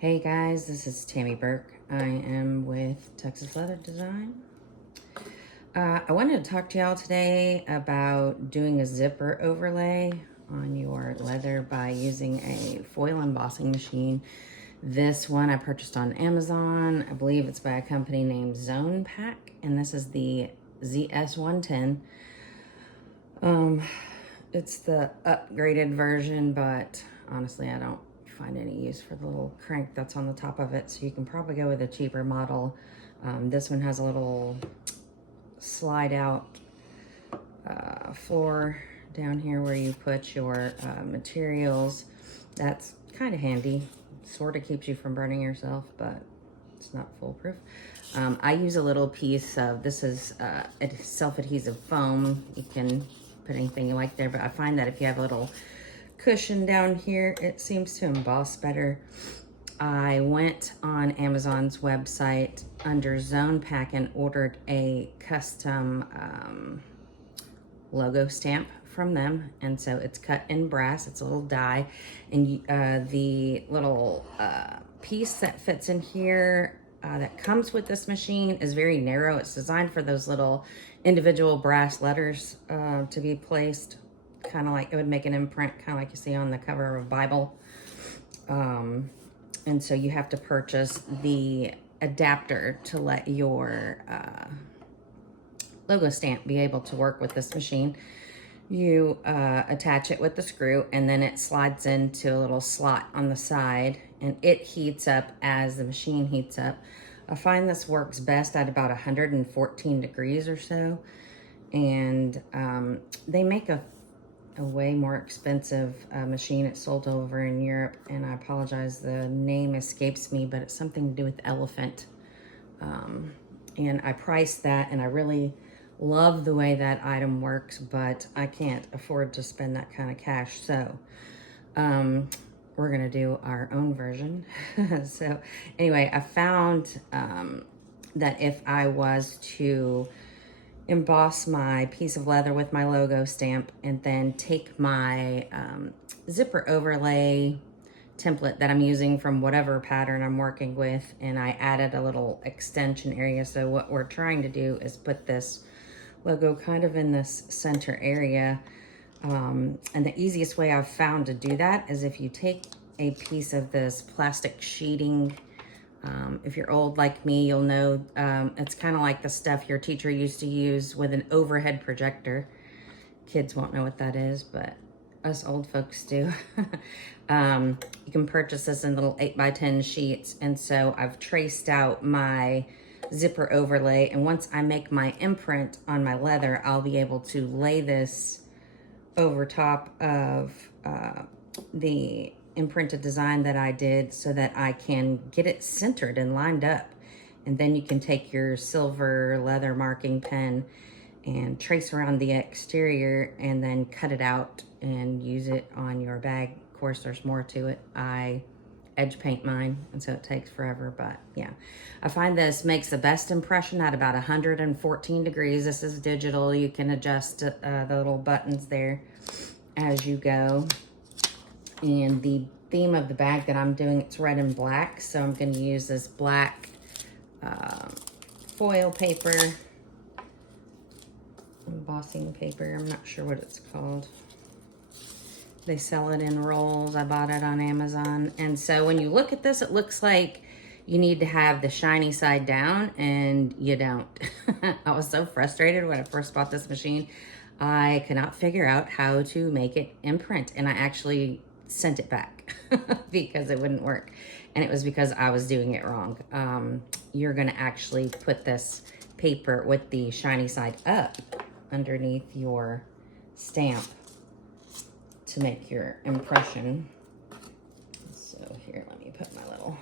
Hey guys, this is Tammy Burke. I am with Texas Leather Design. I wanted to talk to y'all today about doing a zipper overlay on your leather by using a foil embossing machine. This one I purchased on Amazon. I believe it's by a company named Zone Pack, and this is the ZS110. It's the upgraded version, but honestly, I don't find any use for the little crank that's on the top of it, so you can probably go with a cheaper model. This one has a little slide out floor down here where you put your materials. That's kind of handy. Sort of keeps you from burning yourself, but it's not foolproof. I use a little piece of, this is a self-adhesive foam. You can put anything you like there, but I find that if you have a little cushion down here, it seems to emboss better. I went on Amazon's website under Zone Pack and ordered a custom logo stamp from them, and so it's cut in brass. It's a little die, and the little piece that fits in here that comes with this machine is very narrow. It's designed for those little individual brass letters to be placed, kind of like it would make an imprint, kind of like you see on the cover of a Bible. And so you have to purchase the adapter to let your logo stamp be able to work with this machine. You attach it with the screw, and then it slides into a little slot on the side, and it heats up as the machine heats up. I find this works best at about 114 degrees or so, and they make a way more expensive machine. It's sold over in Europe, and I apologize, the name escapes me, but it's something to do with elephant. And I priced that, and I really love the way that item works, but I can't afford to spend that kind of cash. So we're gonna do our own version. So anyway, I found that if I was to emboss my piece of leather with my logo stamp and then take my zipper overlay template that I'm using from whatever pattern I'm working with, and I added a little extension area. So what we're trying to do is put this logo kind of in this center area. And the easiest way I've found to do that is if you take a piece of this plastic sheeting. If you're old like me, you'll know it's kind of like the stuff your teacher used to use with an overhead projector. Kids won't know what that is, but us old folks do. You can purchase this in little 8x10 sheets, and so I've traced out my zipper overlay, and once I make my imprint on my leather, I'll be able to lay this over top of the imprinted design that I did so that I can get it centered and lined up. And then you can take your silver leather marking pen and trace around the exterior and then cut it out and use it on your bag. Of course, there's more to it. I edge paint mine, and so it takes forever, but yeah. I find this makes the best impression at about 114 degrees. This is digital. You can adjust the little buttons there as you go. And the theme of the bag that I'm doing, it's red and black, so I'm going to use this black foil paper, embossing paper. I'm not sure what it's called. They sell it in rolls. I bought it on Amazon. And so when you look at this, it looks like you need to have the shiny side down, and you don't. I was so frustrated when I first bought this machine. I could not figure out how to make it imprint, and I actually sent it back because it wouldn't work. And it was because I was doing it wrong. You're gonna actually put this paper with the shiny side up underneath your stamp to make your impression. So here, let me put my little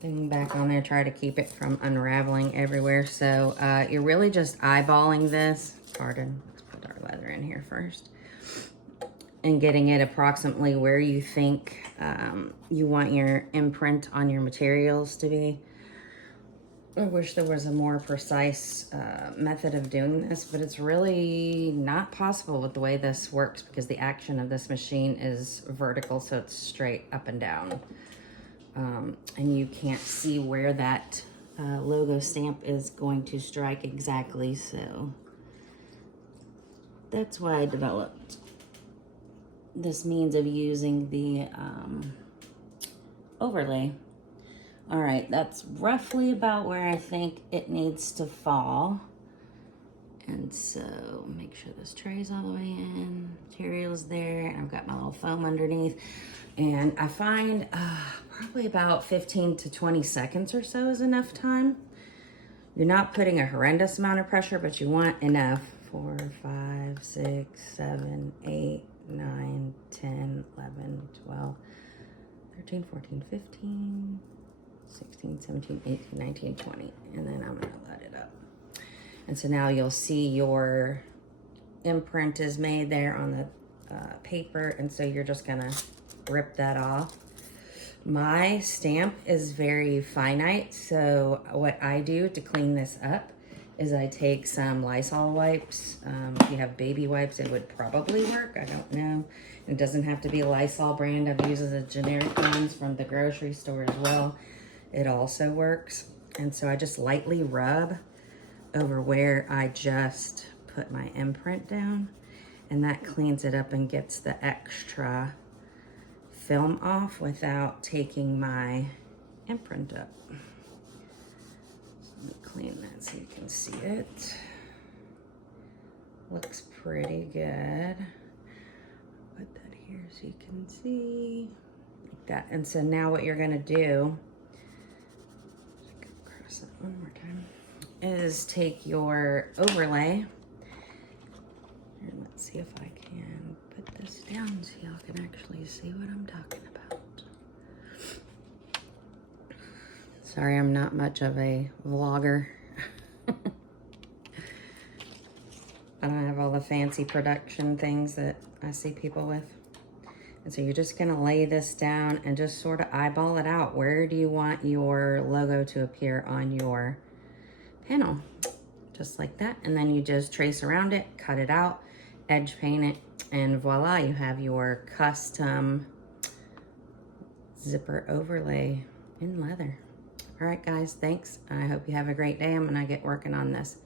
thing back on there, try to keep it from unraveling everywhere. So you're really just eyeballing this. Pardon, let's put our leather in here first. And getting it approximately where you think you want your imprint on your materials to be. I wish there was a more precise method of doing this, but it's really not possible with the way this works because the action of this machine is vertical, so it's straight up and down. And you can't see where that logo stamp is going to strike exactly, so that's why I developed this means of using the overlay. All right, that's roughly about where I think it needs to fall. And so make sure this tray's all the way in, material's there, and I've got my little foam underneath. And I find probably about 15 to 20 seconds or so is enough time. You're not putting a horrendous amount of pressure, but you want enough. 4, 5, 6, 7, 8, 9, 10, 11, 12, 13, 14, 15, 16, 17, 18, 19, 20. And then I'm gonna let it up. And so now you'll see your imprint is made there on the paper. And so you're just gonna rip that off. My stamp is very finite. So what I do to clean this up is I take some Lysol wipes. If you have baby wipes, it would probably work. I don't know. It doesn't have to be a Lysol brand. I've used the generic ones from the grocery store as well. It also works. And so I just lightly rub over where I just put my imprint down, and that cleans it up and gets the extra film off without taking my imprint up. So let me clean that so you can see it. Looks pretty good. Put that here so you can see like that. And so now what you're gonna do, cross that one more time, is take your overlay, and let's see if I can put this down so y'all can actually see what I'm talking about. Sorry, I'm not much of a vlogger. I don't have all the fancy production things that I see people with. And so you're just gonna lay this down and just sort of eyeball it out. Where do you want your logo to appear on your panel? Just like that. And then you just trace around it, cut it out, edge paint it, and voila, you have your custom zipper overlay in leather. All right, guys, thanks. I hope you have a great day. I'm gonna get working on this.